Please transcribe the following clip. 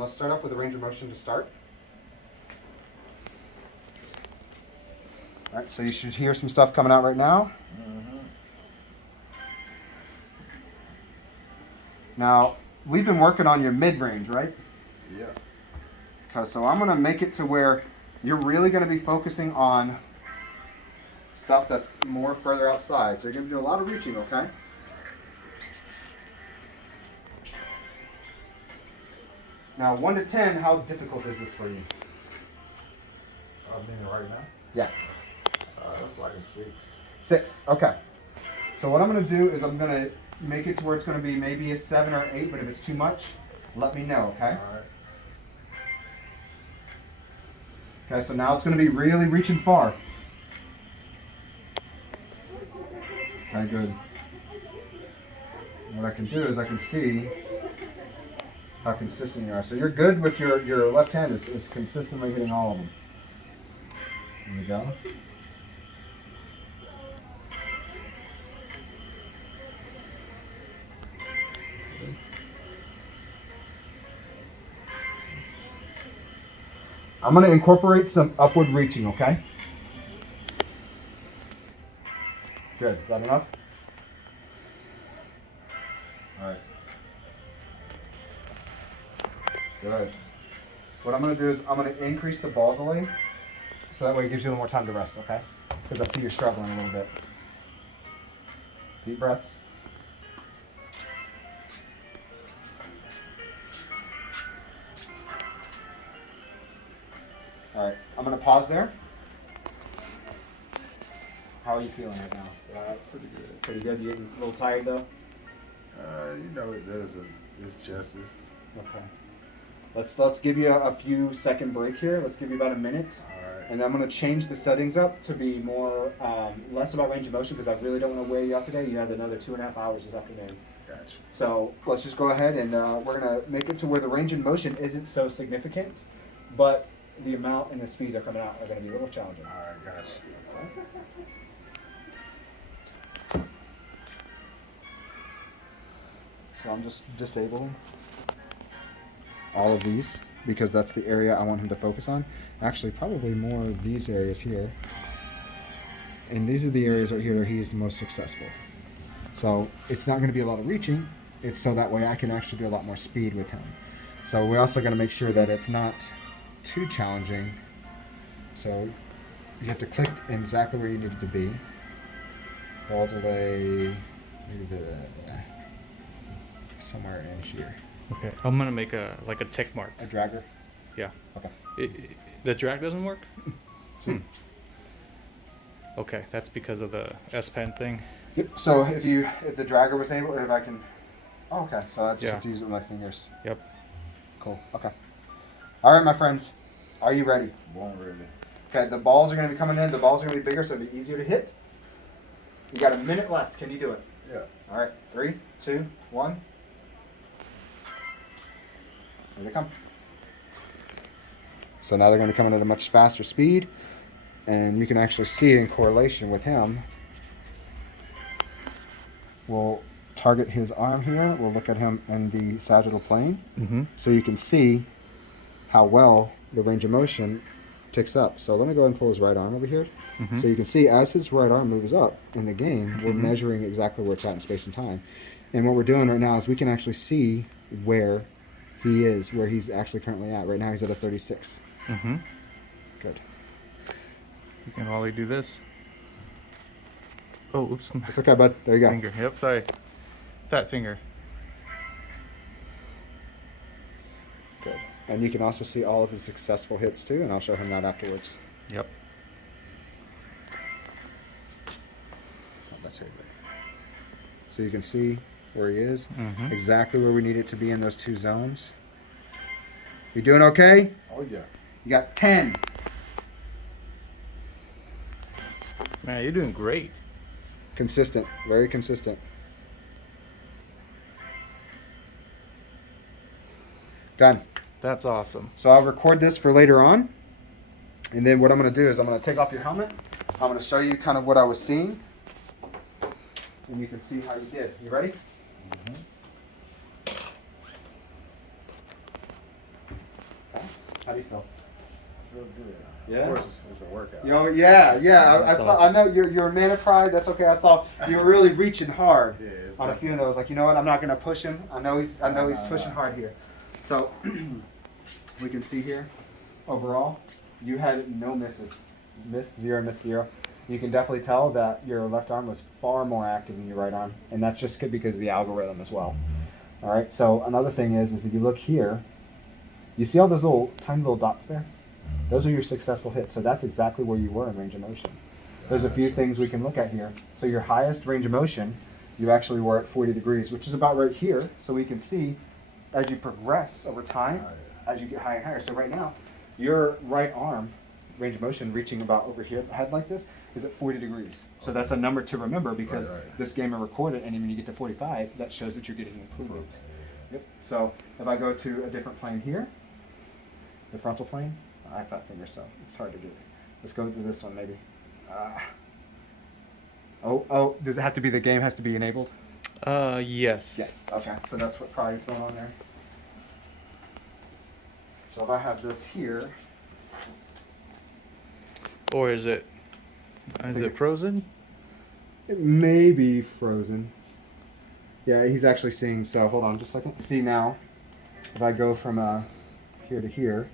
let's start off with a range of motion to start. All right, so you should hear some stuff coming out right now. Now, we've been working on your mid-range, right? Yeah. Okay, so I'm going to make it to where you're really going to be focusing on stuff that's more further outside. So you're going to do a lot of reaching, okay? Now, 1 to 10, how difficult is this for you? I'm thinking right now. Yeah. It's like a 6. 6, okay. So what I'm going to do is I'm going to make it to where it's going to be maybe a 7 or 8, but if it's too much, let me know, okay? All right. Okay, so now it's going to be really reaching far. Okay, good. What I can do is I can see how consistent you are. So you're good with your left hand is consistently hitting all of them. There we go. I'm going to incorporate some upward reaching, okay? Good. Is that enough? All right. Good. What I'm going to do is I'm going to increase the ball delay so that way it gives you a little more time to rest, okay? Because I see you're struggling a little bit. Deep breaths. All right, I'm going to pause there. How are you feeling right now? Pretty good. Pretty good. You getting a little tired though? You know it does. It's just Okay. Let's give you a few second break here. Let's give you about a minute. all right. And then I'm going to change the settings up to be more, less about range of motion because I really don't want to wear you out today. You have another 2.5 hours this afternoon. Gotcha. So let's just go ahead and we're going to make it to where the range of motion isn't so significant, but the amount and the speed that are coming out are going to be a little challenging. All right, gotcha. So I'm just disabling all of these because that's the area I want him to focus on. Actually, probably more of these areas here. And these are the areas right here where he is the most successful. So it's not going to be a lot of reaching. It's so that way I can actually do a lot more speed with him. So we also got to make sure that it's not too challenging. So you have to click exactly where you need it to be. Ball delay, maybe somewhere in here. Okay, I'm gonna make a tick mark. A dragger? Yeah. Okay. The drag doesn't work? See? Okay, that's because of the S Pen thing. Yep. So if the dragger was able, if I can, oh, okay. So I just have to use it with my fingers. Yep. Cool. Okay. All right, my friends, are you ready? Won't really. Okay. The balls are going to be coming in. The balls are going to be bigger, so it'll be easier to hit. You got a minute left. Can you do it? Yeah. All right. 3, 2, 1. Here they come. So now they're going to come in at a much faster speed, and you can actually see in correlation with him. We'll target his arm here. We'll look at him in the sagittal plane, so you can see how well the range of motion ticks up. So let me go ahead and pull his right arm over here. So you can see as his right arm moves up in the game, we're measuring exactly where it's at in space and time. And what we're doing right now is we can actually see where he is, where he's actually currently at. Right now he's at a 36. Good. You can only do this. Oh, oops. It's okay, bud. There you go. Finger. Yep, sorry. Fat finger. Good. And you can also see all of his successful hits too, and I'll show him that afterwards. Yep. Oh, that's here. So you can see where he is, exactly where we need it to be in those two zones. You doing okay? Oh yeah. You got 10. Man, you're doing great. Consistent, very consistent. Done. That's awesome. So I'll record this for later on. And then what I'm going to do is I'm going to take off your helmet. I'm going to show you kind of what I was seeing. And you can see how you did. You ready? How do you feel? I feel good. Yeah? Of course, it's a workout. Yo, yeah. I That's saw. awesome. I know you're a man of pride. That's okay. I saw you were really reaching hard Yeah, it's on a like- few of those. Like, you know what? I'm not gonna push him. I know he's No. pushing hard here. So we can see here, overall, you had no misses. Missed 0, missed 0. You can definitely tell that your left arm was far more active than your right arm, and that's just good because of the algorithm as well. All right. So another thing is if you look here, you see all those little tiny little dots there? Those are your successful hits. So that's exactly where you were in range of motion. There's a few things we can look at here. So your highest range of motion, you actually were at 40 degrees, which is about right here. So we can see as you progress over time, as you get higher and higher. So right now, your right arm range of motion reaching about over here, head like this, is at 40 degrees. So that's a number to remember because Right. this game will record it, and when you get to 45, that shows that you're getting improvement. Yep. So if I go to a different plane here, the frontal plane, I have fat fingers, so it's hard to do. Let's go to this one maybe. Oh, does it have to be, the game has to be enabled? Yes. Yes. Okay, so that's what probably is going on there. So if I have this here, Or is it think it it's- frozen? it may be frozen. Yeah, he's actually seeing, so hold on just a second. See now, if I go from here to here,